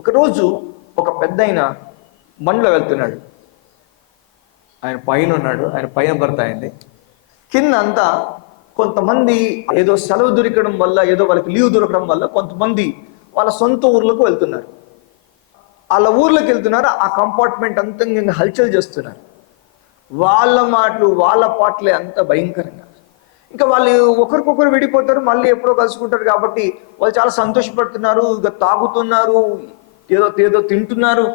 ఒకరోజు ఒక పెద్దాయన బండిలో వెళ్తున్నాడు. ఆయన పైన ఉన్నాడు, ఆయన పైన భర్త అయింది. కింద అంతా కొంతమంది ఏదో సెలవు దొరకడం వల్ల, ఏదో వాళ్ళకి లీవ్ దొరకడం వల్ల కొంతమంది వాళ్ళ సొంత ఊర్లకు వెళ్తున్నారు. వాళ్ళ ఊర్లోకి వెళ్తున్నారు. ఆ కంపార్ట్మెంట్ అంతా ఇంకా హల్చల్ చేస్తున్నారు. వాళ్ళ మాటలు వాళ్ళ పాటలే అంత భయంకరంగా. ఇంకా వాళ్ళు ఒకరికొకరు విడిపోతారు, మళ్ళీ ఎప్పుడో కలుసుకుంటారు. కాబట్టి వాళ్ళు చాలా సంతోషపడుతున్నారు, ఇక తాగుతున్నారు, ఏదో ఏదో తింటున్నారు.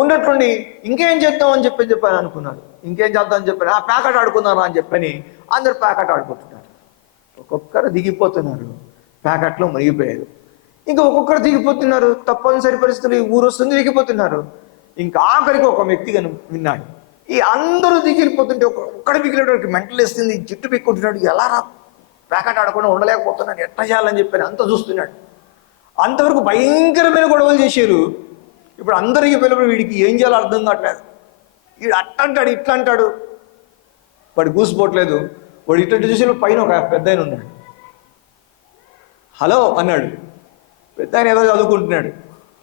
ఉన్నట్టుండి ఇంకేం చేద్దాం అని చెప్పని అనుకున్నారు. ఇంకేం చేద్దాం అని చెప్పని ప్యాకెట్ ఆడుకున్నారు అని చెప్పని అందరు ప్యాకెట్ ఆడుకుంటున్నారు. ఒక్కొక్కరు దిగిపోతున్నారు, ప్యాకెట్లో మునిగిపోయారు. ఇంకా ఒక్కొక్కరు దిగిపోతున్నారు, తప్పనిసరి పరిస్థితులు ఊరు వస్తుంది, దిగిపోతున్నారు. ఇంకా ఆఖరికి ఒక వ్యక్తిగా విన్నాడు. ఈ అందరూ దిగిపోతుంటే ఒక్కడు మిగిలినటువంటి మెంటల్ వేస్తుంది, జిట్టు పిక్కుంటున్నాడు. ఎలా రా ప్యాకెట్ ఆడకుండా ఉండలేకపోతున్నాడు, ఎట్లా చేయాలని చెప్పని అంత చూస్తున్నాడు. అంతవరకు భయంకరమైన గొడవలు చేశారు. ఇప్పుడు అందరికి పిల్లలు వీడికి ఏం చేయాలో అర్థం కావట్లేదు. వీడు అట్లా అంటాడు, ఇట్లా అంటాడు, వాడు కూసిపోవట్లేదు. వాడు ఇట్లా చూసి పైన ఒక పెద్ద ఆయన ఉన్నాడు. హలో అన్నాడు. పెద్ద ఆయన ఏదో చదువుకుంటున్నాడు.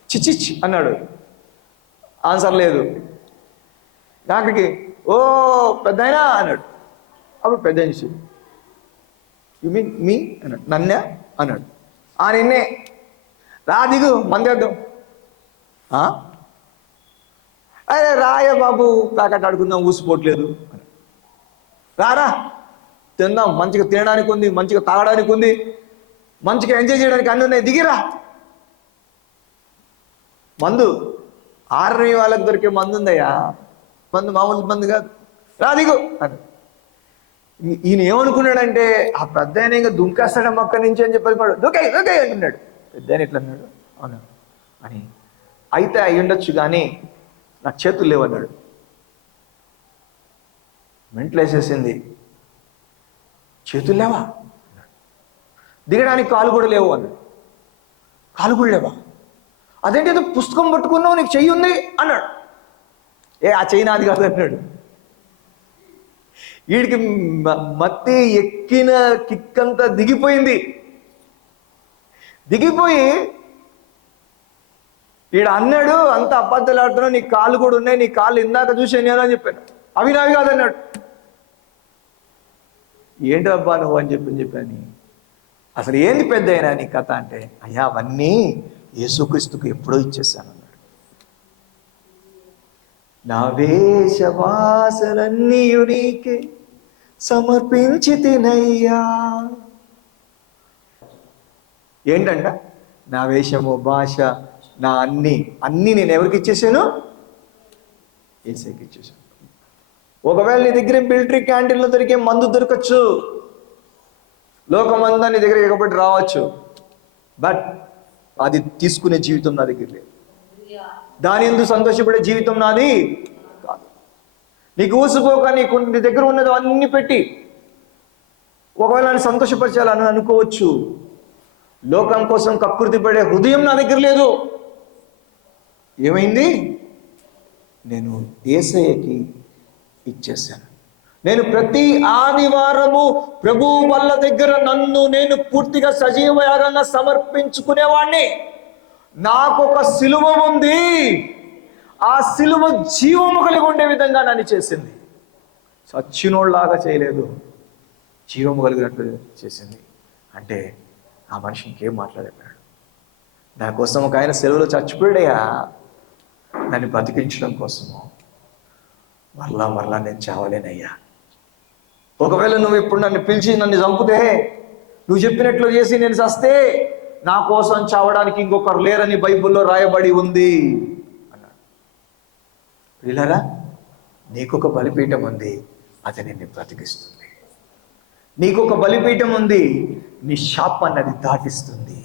చిచ్చిచ్ అన్నాడు, ఆన్సర్ లేదు. దానికి ఓ పెద్ద ఆయన అన్నాడు. అప్పుడు పెద్ద ఆయన యు మీన్ మీ అన్నాడు. నన్నే అన్నాడు. నిన్నే రా దిగు మందేద్దాం. అరే రాయ బాబు, ప్యాకెట్ ఆడుకుందాం, ఊసిపోవట్లేదు. రారా తిందాం, మంచిగా తినడానికి ఉంది, మంచిగా తాగడానికి ఉంది, మంచిగా ఎంజాయ్ చేయడానికి అన్నీ ఉన్నాయి, దిగిరా. మందు ఆర్మీ వాళ్ళకి దొరికే మందు ఉందయ్యా, మందు మామూలు మందు కాదు, రా దిగు అని. ఈయన ఏమనుకున్నాడంటే ఆ పెద్ద ఆయన ఇంకా దుంకేస్తాడమ్మ అక్కడి నుంచి అని చెప్పి దూకాయి దూకాయి అంటున్నాడు. పెద్ద ఆయన ఎట్లా అన్నాడు, అవునా అని. అయితే అయి ఉండొచ్చు కానీ నా చేతులు లేవన్నాడు. మెంటలు వేసేసింది. చేతులు లేవా, దిగడానికి కాలు కూడా లేవు అన్నాడు. కాలు కూడా లేవా, అదేంటి ఏదో పుస్తకం పట్టుకున్నావు, నీకు చెయ్యి ఉంది అన్నాడు. ఆ చెయ్యి నాది కాదు అన్నాడు. వీడికి మత్తి ఎక్కిన కిక్కంతా దిగిపోయింది. దిగిపోయి వీడు అన్నాడు, అంత అబద్ధాలు ఆడుతున్నావు, నీ కాళ్ళు కూడా ఉన్నాయి, నీ కాళ్ళు ఇందాక చూసాను నేను అని చెప్పాను. అవి నావి కాదన్నాడు. ఏంటి అబ్బా నువ్వు అని చెప్పాను. అసలు ఏంది పెద్ద అయినా నీ కథ అంటే, అయ్యా అవన్నీ యేసుక్రీస్తుకు ఎప్పుడో ఇచ్చేసాను అన్నాడు. నా వేషవాసలన్నీ నీకే సమర్పించి తినయ్యా. ఏంటంట, నా వేషము, భాష, నా అన్నీ నేను ఎవరికి ఇచ్చేసాను? యేసుకి ఇచ్చేసాను. ఒకవేళ నీ దగ్గర మిలిటరీ క్యాంటీన్లో దొరికే మందు దొరకచ్చు, లోకమంతా నీ దగ్గర ఎగబడి రావచ్చు, బట్ అది తీసుకునే జీవితం నా దగ్గర లేదు. దాని ఎందుకు సంతోషపడే జీవితం నాది కాదు. నీకు ఊసిపోక నీ దగ్గర ఉన్నది అన్ని పెట్టి ఒకవేళ నన్ను సంతోషపరచాలని అనుకోవచ్చు. లోకం కోసం కకృతి పడే హృదయం నా దగ్గర లేదు. ఏమైంది? నేను యేసయ్యకి ఇచ్చేసాను. నేను ప్రతి ఆదివారము ప్రభువు వాళ్ళ దగ్గర నన్ను నేను పూర్తిగా సజీవయాగంగా సమర్పించుకునేవాడిని. నాకు ఒక సిలువ ఉంది, ఆ సిలువ జీవము కలిగి ఉండే విధంగా నన్ను చేసింది. చచ్చినోళ్ళలాగా చేయలేదు, జీవము కలిగినట్టు చేసింది. అంటే ఆ మనిషి ఇంకేం మాట్లాడేవాడు. నా కోసం ఒక ఆయన సెలవులో చచ్చిపోయాడయ్యా, నన్ను బతికించడం కోసము. మరలా నేను చావలేనయ్యా. ఒకవేళ నువ్వు ఇప్పుడు నన్ను పిలిచి నన్ను చంపితే, నువ్వు చెప్పినట్లు చేసి నేను చస్తే, నా కోసం చావడానికి ఇంకొకరు లేరని బైబిల్లో రాయబడి ఉంది అన్నాడు. పిల్లరా, నీకొక బలిపీఠం ఉంది, అది నిన్ను బ్రతికిస్తుంది. నీకొక బలిపీఠం ఉంది, నీ శాపాన్ని అది దాటిస్తుంది.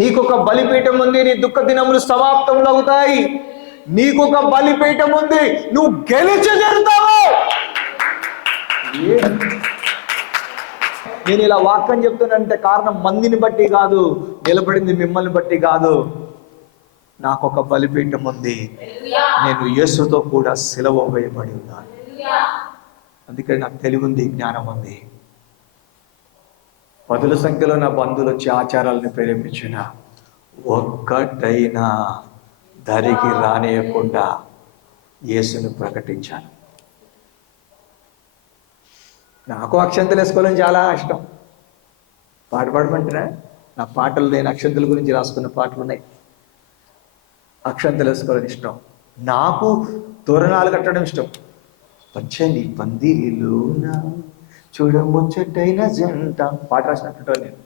నీకొక బలిపీఠం ఉంది, నీ దుఃఖ దినములు సమాప్తంలో అవుతాయి. నీకొక బలిపీఠం ఉంది, నువ్వు గెలిచి జరుగుతావు. నేను ఇలా వాక్యం చెప్తానంటే కారణం మందిని బట్టి కాదు, నిలబడింది మిమ్మల్ని బట్టి కాదు. నాకు ఒక బలిపీఠం ఉంది, నేను యేసుతో కూడా సిలువ వేయబడి ఉన్నాను. అందుకని నాకు తెలివి ఉంది, జ్ఞానం ఉంది. పదుల సంఖ్యలో నా బంధువులు వచ్చి ఆచారాలను ప్రేరేపించిన ఒక్కటైనా దరికి రానియకుండా యేసును ప్రకటించాను. నాకు అక్షంతలు వేసుకోవాలని చాలా ఇష్టం. పాట పాడమంటున్నా, నా పాటలు నేను అక్షంతల గురించి రాసుకున్న పాటలు ఉన్నాయి. అక్షంతలు వేసుకోవాలని ఇష్టం. నాకు తోరణాలు కట్టడం ఇష్టం. పచ్చని పందిరిలోన చూడముచ్చటైన జంట పాట రాసినట్టు నేను.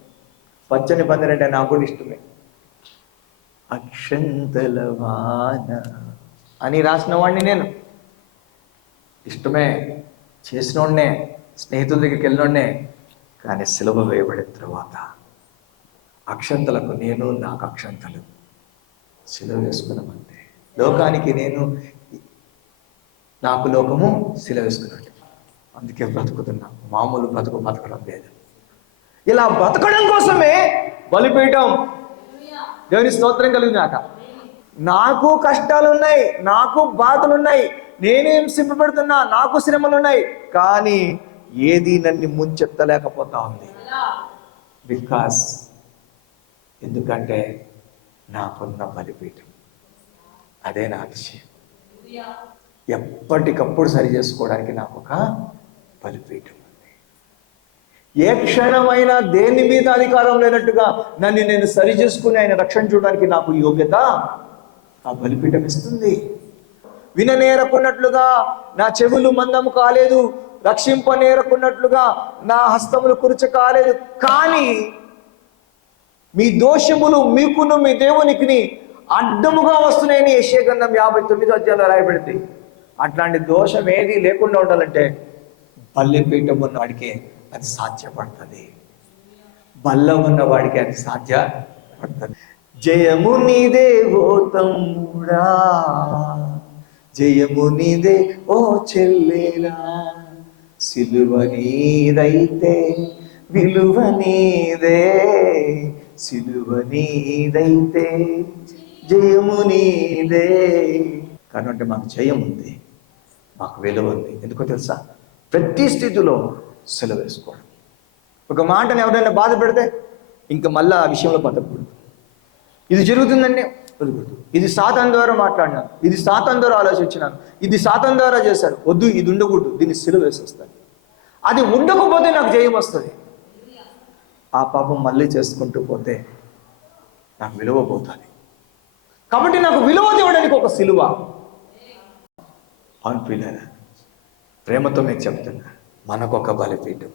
పచ్చని పందిరి అంటే నాకు కూడా ఇష్టమే. అక్షంతల వాన అని రాసిన వాడిని నేను. ఇష్టమే, చేసినోడ్నే, స్నేహితుల దగ్గరికి వెళ్ళినోడ్నే. కానీ సిలువ వేయబడిన తర్వాత అక్షంతలకు నేను, నాకు అక్షంతలు సిలువ వేసుకున్నామంతే. లోకానికి నేను, నాకు లోకము సిలువ వేసుకున్నట్టు. అందుకే బ్రతుకుతున్నా. మామూలు బతకడం లేదు. ఇలా బ్రతకడం కోసమే బలిపీఠం. దేవుని స్తోత్రం కలిగినాక. నాకు కష్టాలు ఉన్నాయి, నాకు బాధలు ఉన్నాయి, నేనేం సింపబెడుతున్నా, నాకు శ్రమలు ఉన్నాయి. కానీ ఏది నన్ను ముంచెత్తలేకపోతా ఉంది. బికాస్ ఎందుకంటే నాకున్న బలిపీఠం, అదే నా విషయం. ఎప్పటికప్పుడు సరి చేసుకోవడానికి నాకు ఒక బలిపీఠం ఉంది. ఏ క్షణమైనా దేని మీద అధికారం లేనట్టుగా నన్ను నేను సరి చేసుకుని ఆయన రక్షణ చూడడానికి నాకు యోగ్యత ఆ బలిపీఠం ఇస్తుంది. విననేరకున్నట్లుగా నా చెవులు మందము కాలేదు, రక్షింపనేరకున్నట్లుగా నా హస్తములు కురుచ కాలేదు. కానీ మీ దోషములు మీకును మీ దేవునికి అడ్డముగా వస్తున్నాయని యెషయా గ్రంథం 59 రాయబడింది. అట్లాంటి దోషం ఏది లేకుండా ఉండాలంటే బలిపీఠం ఉన్న వాడికే అది సాధ్యపడుతుంది. బల్లం ఉన్న వాడికి అది సాధ్యపడుతుంది. జయము నీదే ఓ తమ్ముడా, జయము నీదే ఓ చెల్లెలా, సిలువ నీదైతే విలువ నీదే, సిలువ నీదైతే జయము నీదే. కాబట్టి మాకు జయం ఉంది, మాకు విలువ ఉంది. ఎందుకో తెలుసా? ప్రతి స్థితిలో సెలవు వేసుకోవడం. ఒక మాటను ఎవరైనా బాధ పెడితే ఇంకా మళ్ళీ ఆ విషయంలో బతకూడదు. ఇది జరుగుతుందండి వదలకూడదు. ఇది సాతాను ద్వారా మాట్లాడినాను, ఇది సాతాను ద్వారా ఆలోచించినాను, ఇది సాతాను ద్వారా చేశారు, వద్దు, ఇది ఉండకూడదు, దీన్ని సిలువ వేసేస్తాను. అది ఉండకపోతే నాకు జయం వస్తుంది. ఆ పాపం మళ్ళీ చేసుకుంటూ పోతే నాకు విలువ పోతుంది. కాబట్టి నాకు విలువ ఇవ్వడానికి ఒక సిలువ. అవును పిల్లరా, ప్రేమతో మీకు చెప్తున్నా, మనకొక బలిపీఠం.